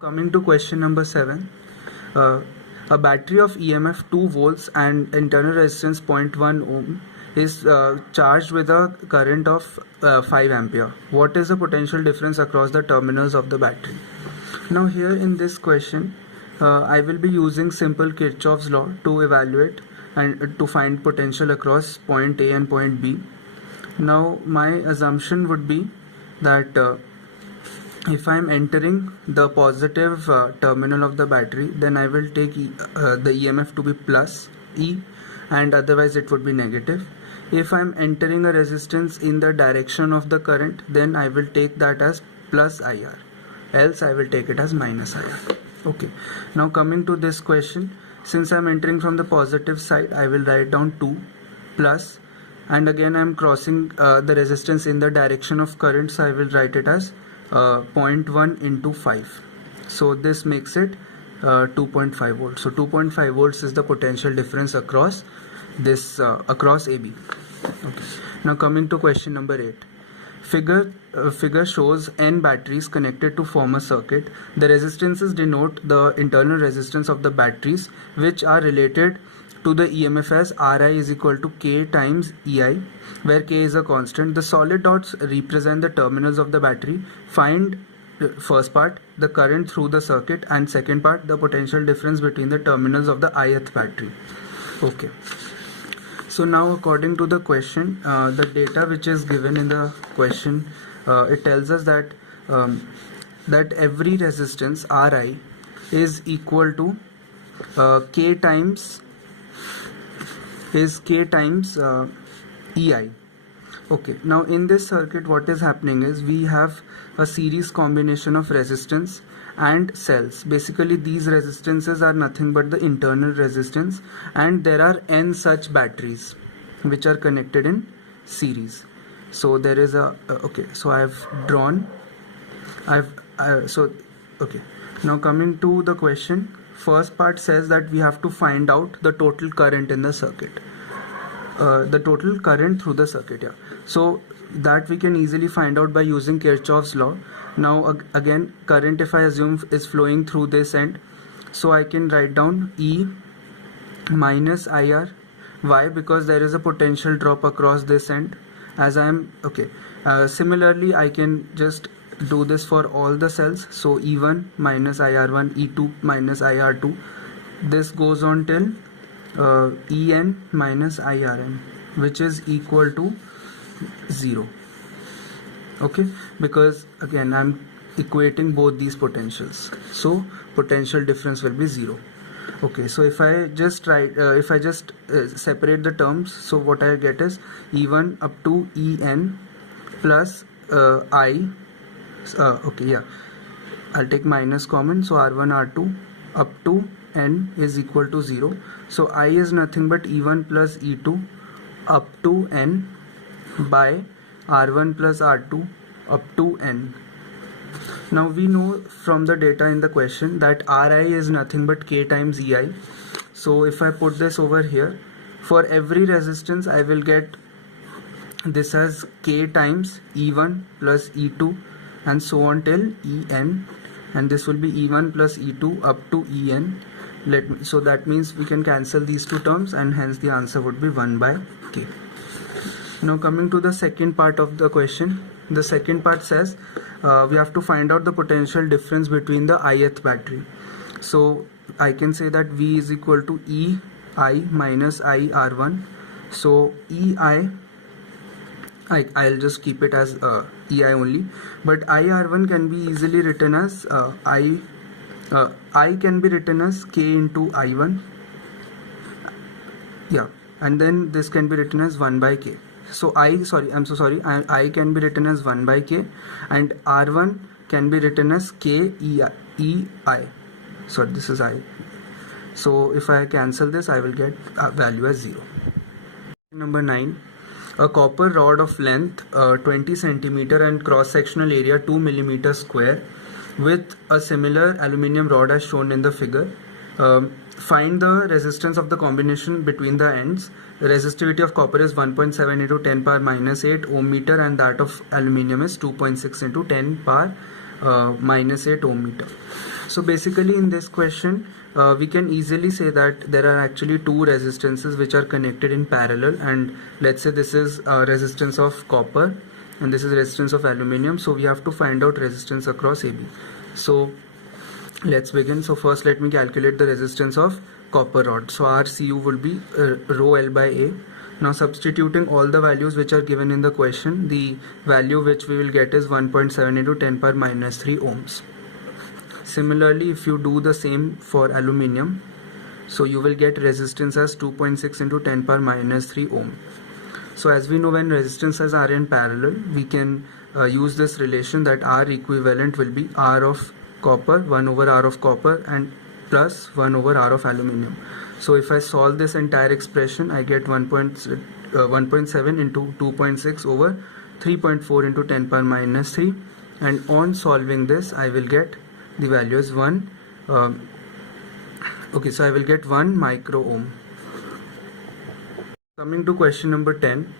Coming to question number 7, a battery of EMF 2 volts and internal resistance 0.1 ohm is charged with a current of 5 ampere. What is the potential difference across the terminals of the battery? Now here in this question, I will be using simple Kirchhoff's law to evaluate and to find potential across point A and point B. Now my assumption would be that if I am entering the positive terminal of the battery, then I will take the EMF to be plus E, and otherwise it would be negative. If I am entering a resistance in the direction of the current, then I will take that as plus IR, else I will take it as minus IR. Okay, now coming to this question, since I am entering from the positive side, I will write down 2 plus, and again I am crossing the resistance in the direction of current, so I will write it as 0.1 into 5. So this makes it 2.5 volts. So 2.5 volts is the potential difference across this across AB. Okay. Now coming to question number 8. Figure shows n batteries connected to form a circuit. The resistances denote the internal resistance of the batteries, which are related to the EMF as Ri is equal to K times EI, where K is a constant. The solid dots represent the terminals of the battery. Find first part, the current through the circuit, and second part, the potential difference between the terminals of the ith battery. Okay. So now according to the question, the data which is given in the question, it tells us that that every resistance Ri is equal to K times EI. Okay, now in this circuit what is happening is we have a series combination of resistance and cells. Basically these resistances are nothing but the internal resistance, and there are n such batteries which are connected in series. So there is a okay, so I have drawn okay, now coming to the question, first part says that we have to find out the total current in the circuit, the total current through the circuit. Yeah, so that we can easily find out by using Kirchhoff's law. Now again, current, if I assume, is flowing through this end, so I can write down E minus IR. Why? Because there is a potential drop across this end, as I am okay. Similarly, I can just do this for all the cells. So E1 minus IR1, E2 minus IR2. This goes on till En minus IRn, which is equal to 0. Okay, because again I'm equating both these potentials, so potential difference will be 0. Okay, so if I just write separate the terms, so what I get is E1 up to En plus I. Okay, yeah, I'll take minus common, so R1 R2 up to N is equal to 0. So I is nothing but E1 plus E2 up to N by R1 plus R2 up to N. Now we know from the data in the question that Ri is nothing but K times EI. So if I put this over here, for every resistance I will get this as K times E1 plus E2 and so on till En, and this will be E1 plus E2 up to En. So that means we can cancel these two terms, and hence the answer would be 1 by K. Now coming to the second part of the question, the second part says we have to find out the potential difference between the ith battery. So I can say that V is equal to EI minus IR1. So I'll just keep it as EI only, but IR1 can be easily written as I can be written as K into I1. Yeah, and then this can be written as 1 by K. So I can be written as 1 by K, and R1 can be written as K EI. So this is I. So if I cancel this, I will get value as 0. Number 9. A copper rod of length 20 centimeter and cross-sectional area 2 millimeter square with a similar aluminium rod as shown in the figure. Find the resistance of the combination between the ends. The resistivity of copper is 1.7 into 10 power minus 8 ohm meter, and that of aluminium is 2.6 into 10 power minus 8 ohm meter. So basically in this question we can easily say that there are actually two resistances which are connected in parallel, and let's say this is resistance of copper and this is resistance of aluminium. So we have to find out resistance across AB. So let's begin. So first let me calculate the resistance of copper rod. So RCU will be rho L by A. Now substituting all the values which are given in the question, the value which we will get is 1.7 into 10 power minus 3 ohms. Similarly, if you do the same for aluminium, so you will get resistance as 2.6 into 10 power minus 3 ohm. So as we know, when resistances are in parallel, we can use this relation that R equivalent will be R of copper 1 over R of copper and plus 1 over R of aluminium. So if I solve this entire expression, I get 1.7 into 2.6 over 3.4 into 10 power minus 3, and on solving this I will get the value is 1 okay, so I will get 1 micro ohm. Coming to question number 10,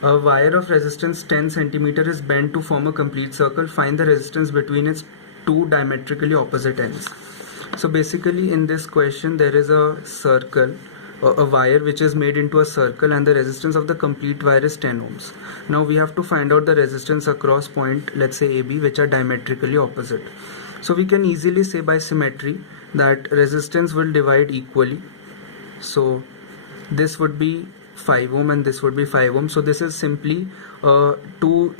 a wire of resistance 10 cm is bent to form a complete circle. Find the resistance between its two diametrically opposite ends. So basically in this question there is a circle, a wire which is made into a circle, and the resistance of the complete wire is 10 ohms. Now we have to find out the resistance across point, let's say AB, which are diametrically opposite. So we can easily say by symmetry that resistance will divide equally. So this would be 5 ohm and this would be 5 ohm. So this is simply two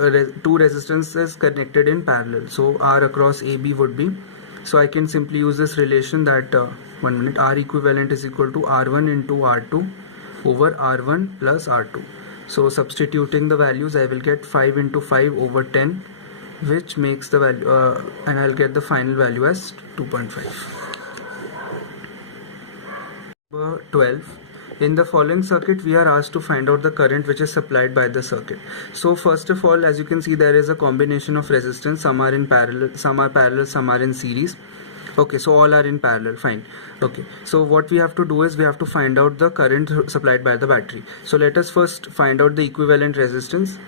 resistances connected in parallel. So R across AB would be, so I can simply use this relation that R equivalent is equal to R1 into R2 over R1 plus R2. So substituting the values, I will get 5 into 5 over 10, which makes the value and I'll get the final value as 2.5. Number 12. In the following circuit, we are asked to find out the current which is supplied by the circuit. So first of all, as you can see, there is a combination of resistance. Some are in parallel, some are in series. Okay, so all are in parallel, fine. Okay, so what we have to do is we have to find out the current supplied by the battery. So let us first find out the equivalent resistance.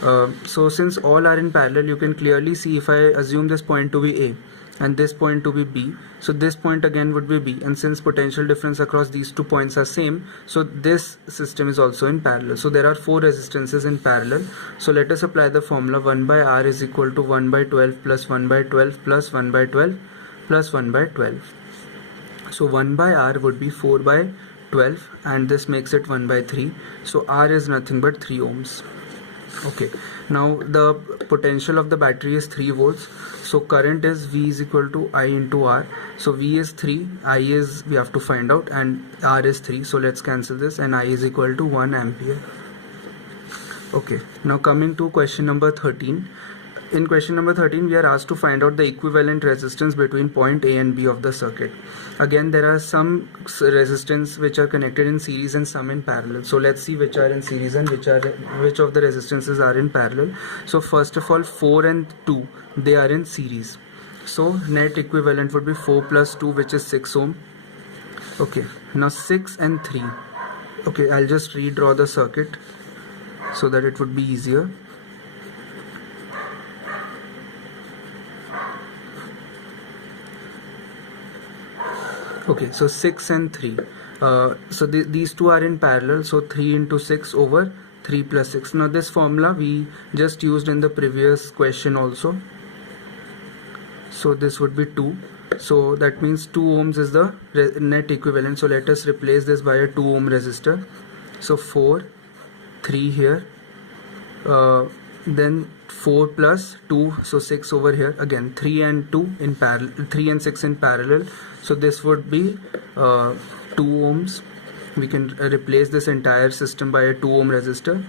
So since all are in parallel, you can clearly see, if I assume this point to be A and this point to be B, so this point again would be B, and since potential difference across these 2 points are same, so this system is also in parallel. So there are 4 resistances in parallel. So let us apply the formula. 1 by R is equal to 1 by 12 plus 1 by 12 plus 1 by 12 plus 1 by 12. So 1 by R would be 4 by 12, and this makes it 1 by 3. So R is nothing but 3 ohms. Okay, now the potential of the battery is 3 volts. So current is V is equal to I into R. So V is 3, I is, we have to find out, and R is 3. So let's cancel this, and I is equal to 1 ampere. Okay, now coming to question number 13. In question number 13, we are asked to find out the equivalent resistance between point A and B of the circuit. Again, there are some resistance which are connected in series and some in parallel. So let's see which are in series and which of the resistances are in parallel. So first of all, 4 and 2, they are in series. So net equivalent would be 4 plus 2, which is 6 ohm. Okay, now 6 and 3. Okay, I'll just redraw the circuit so that it would be easier. Okay, so 6 and 3. So these two are in parallel. So 3 into 6 over 3 plus 6. Now this formula we just used in the previous question also. So this would be 2. So that means 2 ohms is the net equivalent. So let us replace this by a 2 ohm resistor. So 4, 3 here. Then 4 plus 2, so 6 over here. Again 3 and 2 in parallel, 3 and 6 in parallel. So this would be 2 ohms. We can replace this entire system by a 2 ohm resistor.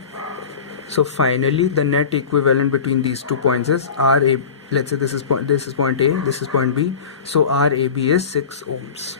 So finally the net equivalent between these 2 points is RA. Let's say this is point A, this is point B. So RAB is 6 ohms.